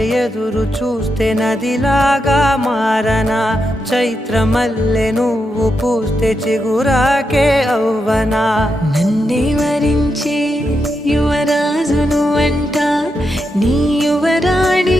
ఎదురు చూస్తే నదిలాగా మారనా, చైత్రమల్లె నువ్వు పూస్తే చిగురాకే అవ్వనా. నన్నే వరించే యువరాజును అంట నీ యువరాణి